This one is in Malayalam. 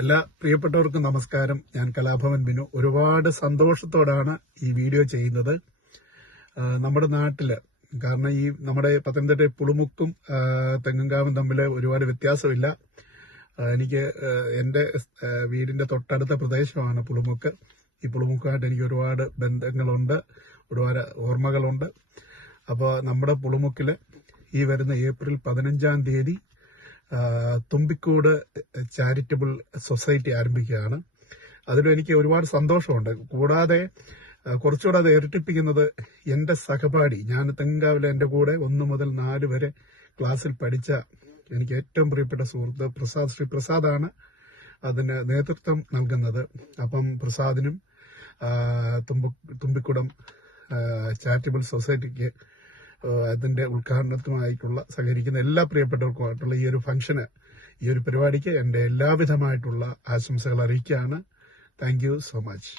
എല്ലാ പ്രിയപ്പെട്ടവർക്കും നമസ്കാരം. ഞാൻ കലാഭവൻ ബിനു. ഒരുപാട് സന്തോഷത്തോടാണ് ഈ വീഡിയോ ചെയ്യുന്നത്. നമ്മുടെ നാട്ടില്, കാരണം ഈ നമ്മുടെ പത്തനംതിട്ട പുളിമുക്കും തെങ്ങുംകാവും തമ്മിൽ ഒരുപാട് വ്യത്യാസമില്ല. എനിക്ക് എന്റെ വീടിന്റെ തൊട്ടടുത്ത പ്രദേശമാണ് പുളിമുക്ക്. ഈ പുളിമുക്കായിട്ട് എനിക്ക് ഒരുപാട് ബന്ധങ്ങളുണ്ട്, ഒരുപാട് ഓർമ്മകളുണ്ട്. അപ്പോൾ നമ്മുടെ പുളിമുക്കില് ഈ വരുന്ന ഏപ്രിൽ 15-ാം തീയതി തുമ്പിക്കൂട് ചാരിറ്റബിൾ സൊസൈറ്റി ആരംഭിക്കുകയാണ്. അതിലും എനിക്ക് ഒരുപാട് സന്തോഷമുണ്ട്. കൂടാതെ കുറച്ചുകൂടെ അത് ഇരട്ടിപ്പിക്കുന്നത് എന്റെ സഹപാഠി, ഞാൻ തെങ്കാവിലെ എന്റെ കൂടെ 1 മുതൽ 4 വരെ ക്ലാസ്സിൽ പഠിച്ച എനിക്ക് ഏറ്റവും പ്രിയപ്പെട്ട സുഹൃത്ത് ശ്രീ പ്രസാദാണ് അതിന് നേതൃത്വം നൽകുന്നത്. അപ്പം പ്രസാദിനും തുമ്പിക്കുടം ചാരിറ്റബിൾ സൊസൈറ്റിക്ക് അതിന്റെ ഉദ്ഘാടനത്തിനായിട്ടുള്ള സഹകരിക്കുന്ന എല്ലാ പ്രിയപ്പെട്ടവർക്കുമായിട്ടുള്ള ഈ ഒരു ഫംഗ്ഷന്, ഈ ഒരു പരിപാടിക്ക് എന്റെ എല്ലാവിധമായിട്ടുള്ള ആശംസകൾ അറിയിക്കുകയാണ്. Thank you so much.